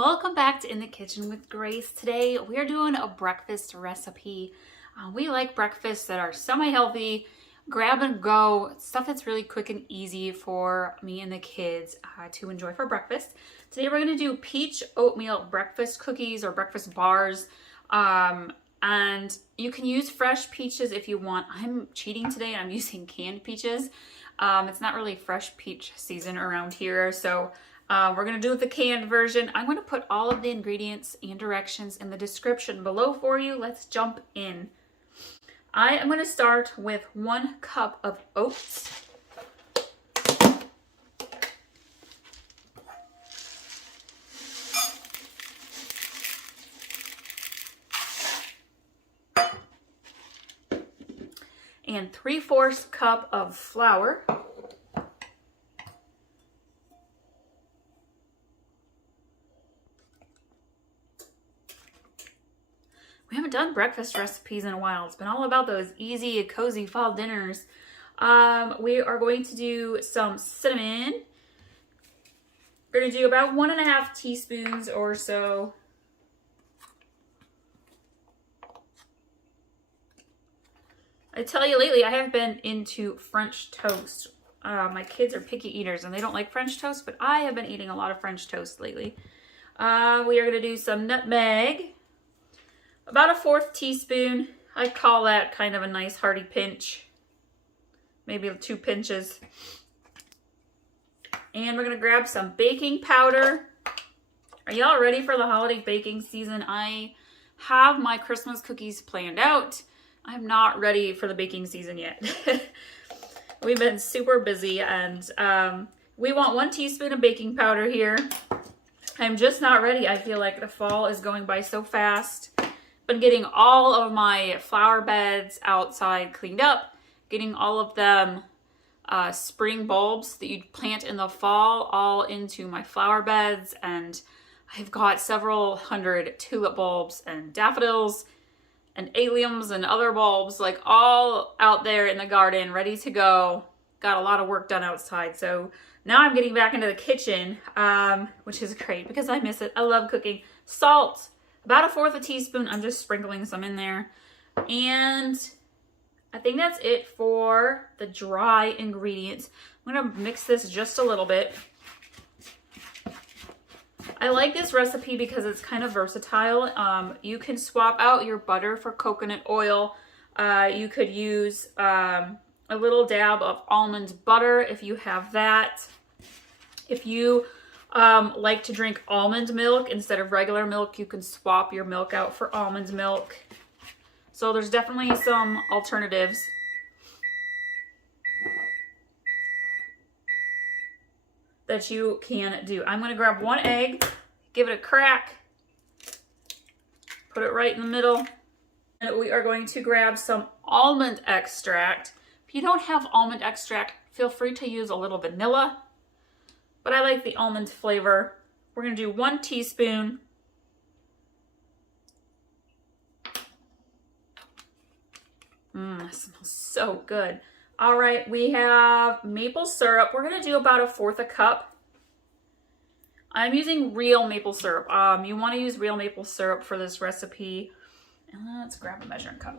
Welcome back to In the Kitchen with Grace. Today we are doing a breakfast recipe. We like breakfasts that are semi-healthy, grab and go, stuff that's really quick and easy for me and the kids to enjoy for breakfast. Today we're going to do peach oatmeal breakfast cookies or breakfast bars. And you can use fresh peaches if you want. I'm cheating today. I'm using canned peaches. It's not really fresh peach season around here, so we're going to do the canned version. I'm going to put all of the ingredients and directions in the description below for you. Let's jump in. I am going to start with 1 cup of oats. And 3/4 cup of flour. We haven't done breakfast recipes in a while. It's been all about those easy, cozy fall dinners. We are going to do some cinnamon. We're going to do about 1.5 teaspoons or so. I tell you, lately I have been into French toast. My kids are picky eaters and they don't like French toast, but I have been eating a lot of French toast lately. We are going to do some nutmeg. About 1/4 teaspoon. I call that kind of a nice hearty pinch. Maybe 2 pinches. And we're going to grab some baking powder. Are y'all ready for the holiday baking season? I have my Christmas cookies planned out. I'm not ready for the baking season yet. We've been super busy, and we want 1 teaspoon of baking powder here. I'm just not ready. I feel like the fall is going by so fast. Been getting all of my flower beds outside cleaned up, getting all of them spring bulbs that you'd plant in the fall all into my flower beds, and I've got several hundred tulip bulbs and daffodils and alliums and other bulbs, like all out there in the garden, ready to go. Got a lot of work done outside, so now I'm getting back into the kitchen, which is great because I miss it. I love cooking. Salt, about 1/4 teaspoon. I'm just sprinkling some in there. And I think that's it for the dry ingredients. I'm gonna mix this just a little bit. I like this recipe because it's kind of versatile. You can swap out your butter for coconut oil. You could use a little dab of almond butter if you have that. If you like to drink almond milk instead of regular milk, you can swap your milk out for almond milk. So there's definitely some alternatives. That you can do. I'm going to grab 1 egg, give it a crack, put it right in the middle, and we are going to grab some almond extract. If you don't have almond extract, feel free to use a little vanilla, but I like the almond flavor. We're going to do 1 teaspoon. That smells so good. All right, we have maple syrup. We're going to do about 1/4 cup. I'm using real maple syrup. You want to use real maple syrup for this recipe. And let's grab a measuring cup.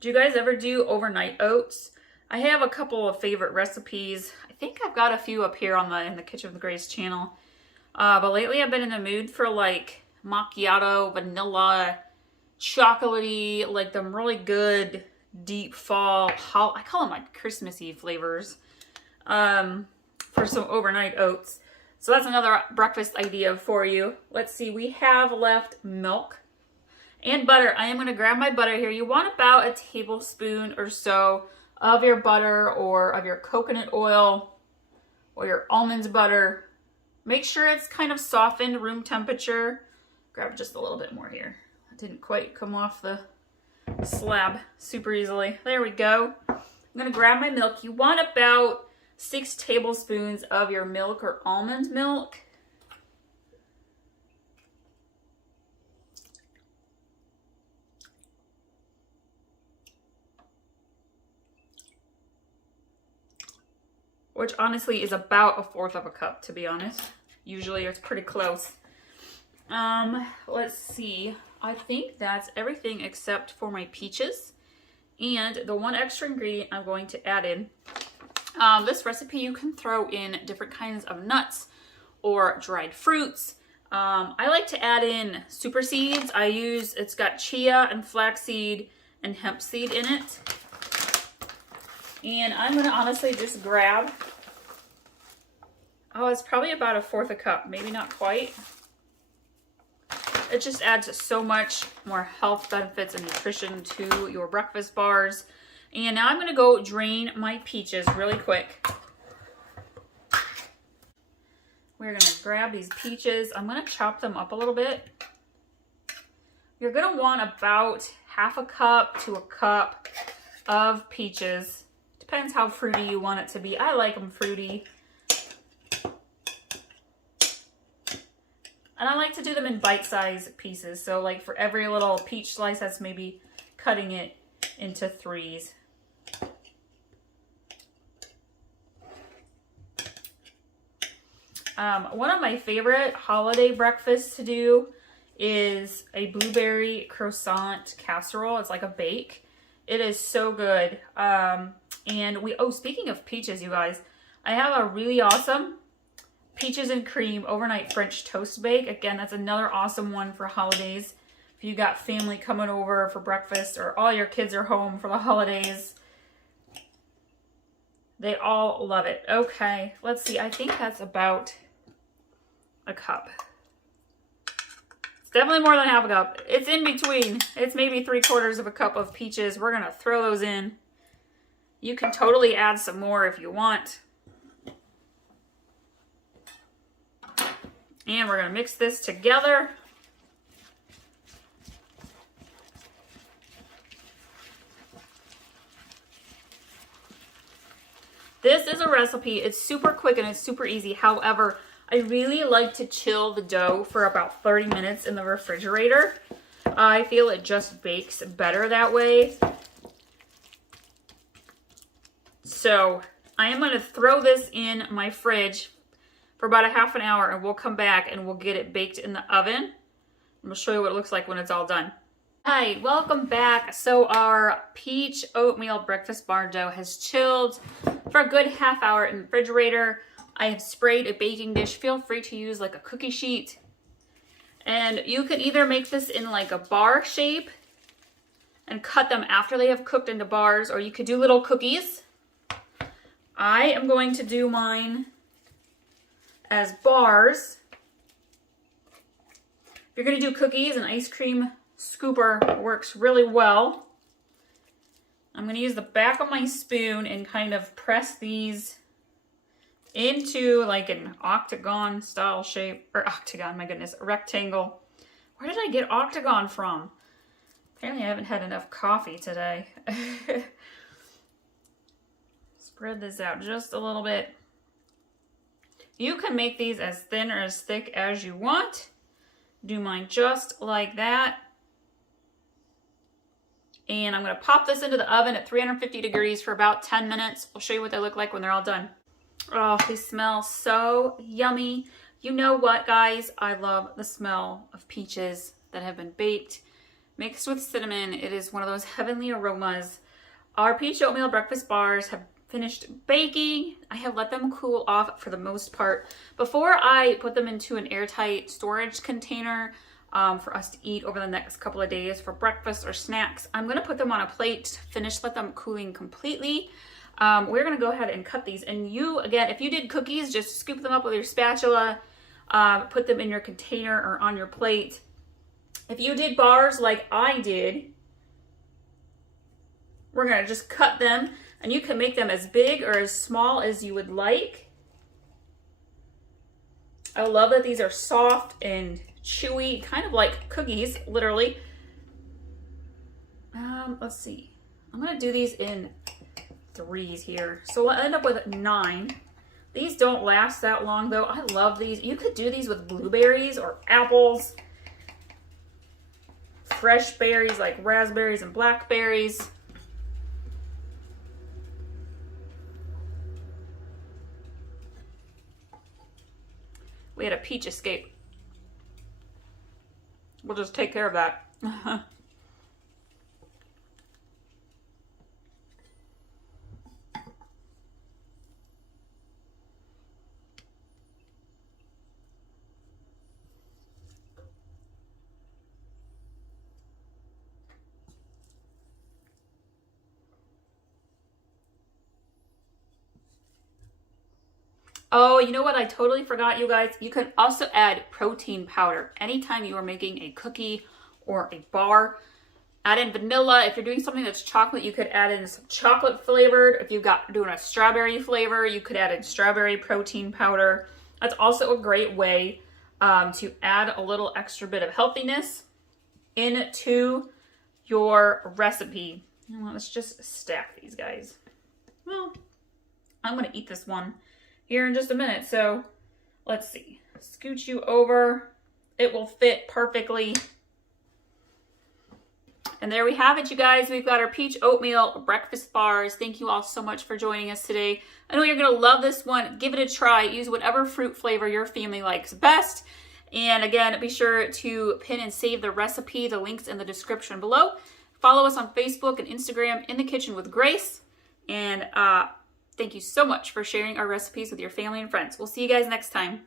Do you guys ever do overnight oats? I have a couple of favorite recipes. I think I've got a few up here on in the Kitchen with Grace channel. But lately I've been in the mood for like macchiato, vanilla, chocolatey, like them really good deep fall, I call them like Christmassy flavors, for some overnight oats. So that's another breakfast idea for you. Let's see, we have left milk and butter. I am going to grab my butter here. You want about 1 tablespoon or so of your butter or of your coconut oil or your almond butter. Make sure it's kind of softened, room temperature. Grab just a little bit more here. It didn't quite come off the slab super easily. There we go. I'm going to grab my milk. You want about 6 tablespoons of your milk or almond milk. which honestly is about 1/4 of a cup, to be honest. Usually it's pretty close. Let's see. I think that's everything except for my peaches. And the one extra ingredient I'm going to add in. This recipe you can throw in different kinds of nuts or dried fruits. I like to add in super seeds. It's got chia and flaxseed and hemp seed in it. And I'm gonna honestly just grab, it's probably about 1/4 a cup, maybe not quite. It just adds so much more health benefits and nutrition to your breakfast bars. And now I'm gonna go drain my peaches really quick. We're gonna grab these peaches. I'm gonna chop them up a little bit. You're gonna want about 1/2 cup to a cup of peaches. Depends how fruity you want it to be. I like them fruity. And I like to do them in bite-sized pieces. So like for every little peach slice, that's maybe cutting it into 3s. One of my favorite holiday breakfasts to do is a blueberry croissant casserole. It's like a bake. It is so good. Speaking of peaches, you guys, I have a really awesome peaches and cream overnight French toast bake. Again, that's another awesome one for holidays. If you got family coming over for breakfast or all your kids are home for the holidays, they all love it. Okay, let's see. I think that's about a cup. It's definitely more than 1/2 a cup. It's in between. It's maybe 3/4 of a cup of peaches. We're gonna throw those in. You can totally add some more if you want. And we're gonna mix this together. This is a recipe. It's super quick and it's super easy. However, I really like to chill the dough for about 30 minutes in the refrigerator. I feel it just bakes better that way. So I am going to throw this in my fridge for about 1/2 hour and we'll come back and we'll get it baked in the oven. I'm going to show you what it looks like when it's all done. Hi, welcome back. So our peach oatmeal breakfast bar dough has chilled for a good 1/2 hour in the refrigerator. I have sprayed a baking dish. Feel free to use like a cookie sheet. And you can either make this in like a bar shape and cut them after they have cooked into bars, or you could do little cookies. I am going to do mine as bars. If you're going to do cookies, an ice cream scooper works really well. I'm going to use the back of my spoon and kind of press these into like an octagon style shape, or octagon, my goodness, a rectangle. Where did I get octagon from? Apparently I haven't had enough coffee today. Spread this out just a little bit. You can make these as thin or as thick as you want. Do mine just like that. And I'm going to pop this into the oven at 350 degrees for about 10 minutes. I'll show you what they look like when they're all done. Oh, they smell so yummy. You know what, guys? I love the smell of peaches that have been baked, mixed with cinnamon. It is one of those heavenly aromas. Our peach oatmeal breakfast bars have finished baking. I have let them cool off for the most part before I put them into an airtight storage container for us to eat over the next couple of days for breakfast or snacks. I'm going to put them on a plate, let them cooling completely. We're going to go ahead and cut these. And you, again, if you did cookies, just scoop them up with your spatula, put them in your container or on your plate. If you did bars like I did, we're going to just cut them, and you can make them as big or as small as you would like. I love that these are soft and chewy, kind of like cookies, literally. Let's see. I'm going to do these in 3s here. So we'll end up with 9. These don't last that long though. I love these. You could do these with blueberries or apples, fresh berries like raspberries and blackberries. . . . . . . . . . . . . . . . . . . . . . . . . . . . . . . . . . . . . . . . . . . . . . . . . . . . . . . . . . . . . We had a peach escape. We'll just take care of that. Oh, you know what? I totally forgot, you guys. You can also add protein powder. Anytime you are making a cookie or a bar, add in vanilla. If you're doing something that's chocolate, you could add in some chocolate flavored. If you've got doing a strawberry flavor, you could add in strawberry protein powder. That's also a great way to add a little extra bit of healthiness into your recipe. Well, let's just stack these guys. Well, I'm going to eat this one here in just a minute. So let's see. Scooch you over. It will fit perfectly. And there we have it, you guys. We've got our peach oatmeal breakfast bars. Thank you all so much for joining us today. I know you're going to love this one. Give it a try. Use whatever fruit flavor your family likes best. And again, be sure to pin and save the recipe. The link's in the description below. Follow us on Facebook and Instagram, In the Kitchen with Grace. And thank you so much for sharing our recipes with your family and friends. We'll see you guys next time.